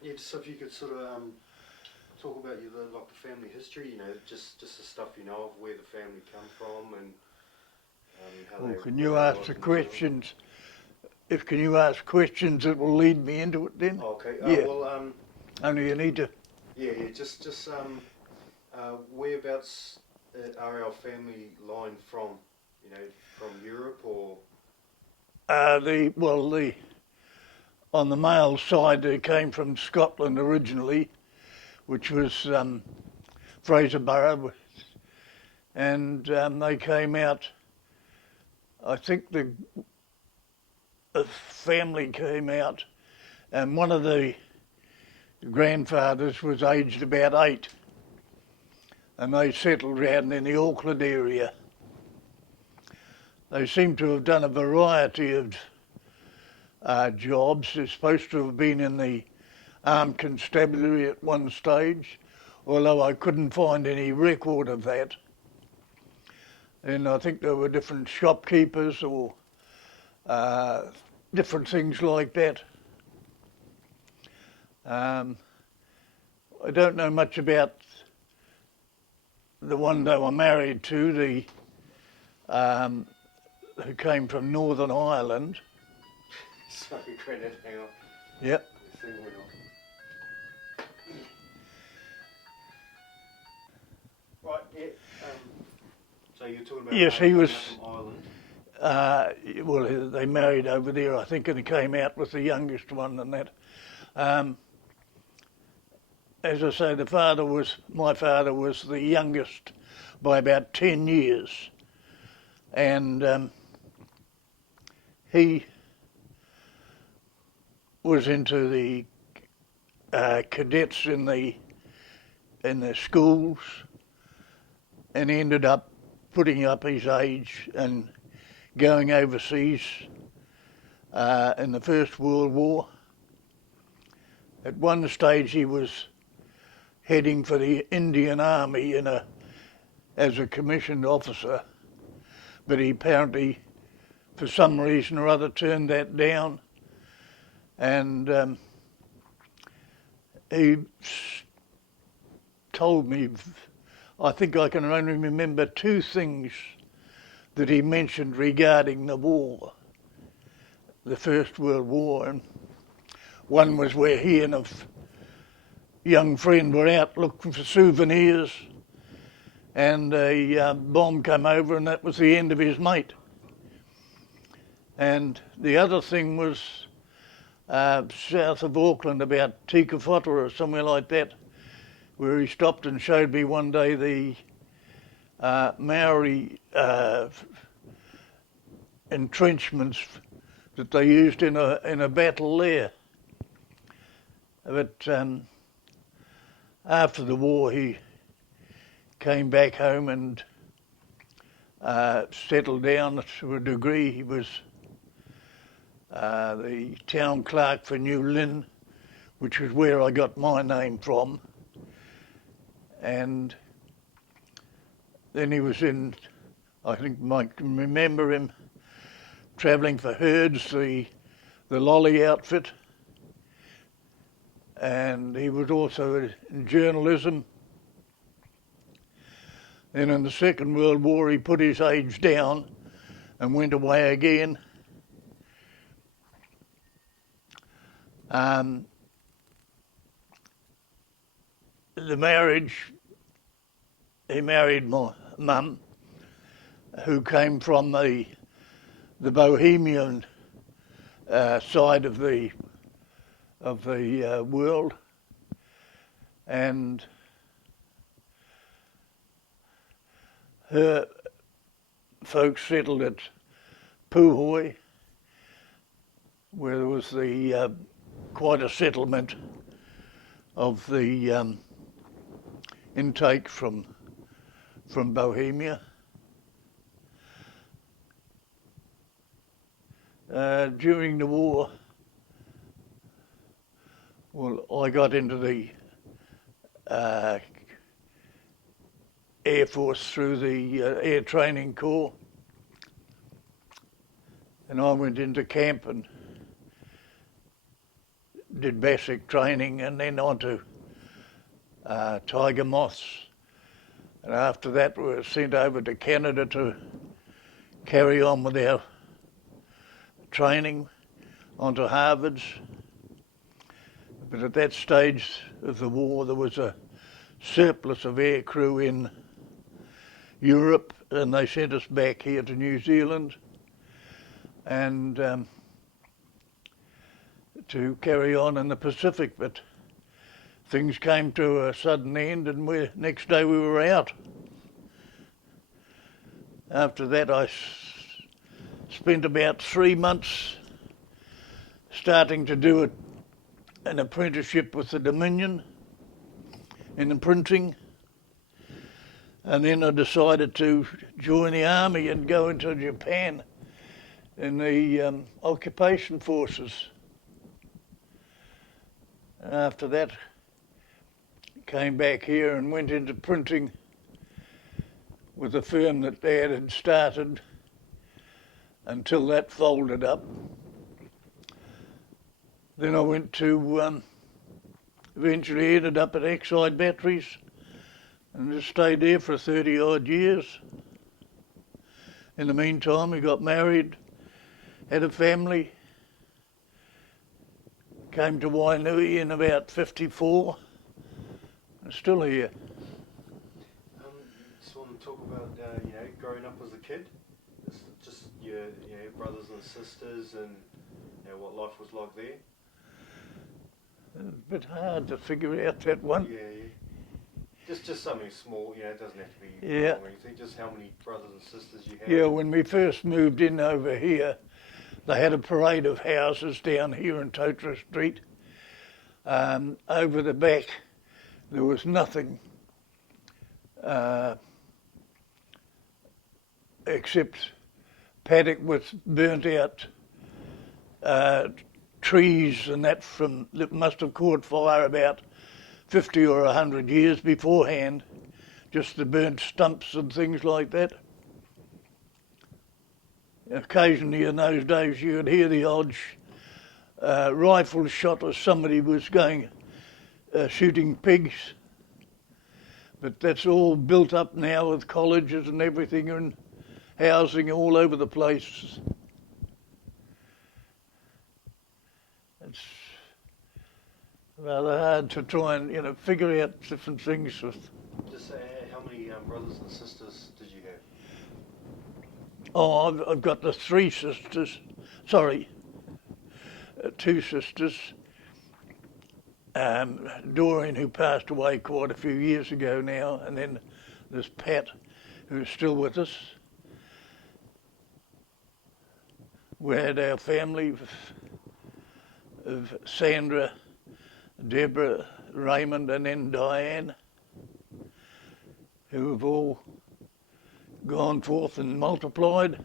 Yeah, just if you could sort of talk about the family history, just the stuff you know of where the family come from and how Well, they can where you they ask arrived the in New Zealand. questions? Can you ask questions that will lead me into it then? Oh, okay. Yeah. Well, Only you need to. yeah, just whereabouts are our family line from? You know, from Europe or? The on the male side they came from Scotland originally, which was Fraserburgh, and they came out. I think the family came out, and one of the grandfathers was aged about 8, and they settled round in the Auckland area. They seem to have done a variety of jobs. They're supposed to have been in the armed constabulary at one stage, although I couldn't find any record of that. And I think there were different shopkeepers or different things like that. I don't know much about the one they were married to, who came from Northern Ireland. Sorry, Granddad, hang on. Yep. The thing went off. Right, yeah. So you're talking about Yes, he was. from Ireland. Well, they married over there, I think, and he came out with the youngest one and that. As I say, my father was the youngest by about 10 years. And he was into the cadets in the schools, and ended up putting up his age and going overseas in the First World War. At one stage he was heading for the Indian Army as a commissioned officer, but he apparently, for some reason or other, turned that down, and he told me, I think I can only remember 2 things that he mentioned regarding the war, the First World War. And one was where he and a young friend were out looking for souvenirs, and a bomb came over, and that was the end of his mate. And the other thing was south of Auckland, about Tikawhata or somewhere like that, where he stopped and showed me one day the Maori entrenchments that they used in a battle there. But after the war, he came back home and settled down to a degree. He was the town clerk for New Lynn, which was where I got my name from. And then he was in, I think I can remember him travelling for Herds, the lolly outfit, and he was also in journalism. Then in the Second World War he put his age down and went away again. The marriage, he married my mum, who came from the Bohemian side of the world, and her folks settled at Puhoi, where there was quite a settlement of the intake from Bohemia. During the war, well, I got into the Air Force through the Air Training Corps, and I went into camp and did basic training and then on to Tiger Moths. And after that we were sent over to Canada to carry on with our training onto Harvards. But at that stage of the war there was a surplus of air crew in Europe, and they sent us back here to New Zealand and to carry on in the Pacific. But things came to a sudden end, and next day we were out. After that I spent about 3 months starting to do an apprenticeship with the Dominion in the printing, and then I decided to join the army and go into Japan in the occupation forces. After that, came back here and went into printing with a firm that Dad had started until that folded up. Then I went to, eventually ended up at Exide Batteries and just stayed there for 30 odd years. In the meantime, we got married, had a family, came to Wainui in about 54, and still here. Just want to talk about growing up as a kid, just your brothers and sisters, and what life was like there. A bit hard to figure out that one. Yeah. Just something small, it doesn't have to be Yeah. long or anything, just how many brothers and sisters you have. Yeah, when we first moved in over here, they had a parade of houses down here in Totara Street. Over the back, there was nothing except paddock with burnt out trees and that must have caught fire about 50 or 100 years beforehand, just the burnt stumps and things like that. Occasionally in those days you could hear the odd rifle shot as somebody was going shooting pigs, but that's all built up now with colleges and everything and housing all over the place. It's rather hard to try and figure out different things with. Just how many brothers and sisters did you have? Oh, I've got the 3 sisters. Sorry, 2 sisters. Doreen, who passed away quite a few years ago now, and then there's Pat, who's still with us. We had our family of Sandra, Deborah, Raymond, and then Diane, who have all gone forth and multiplied.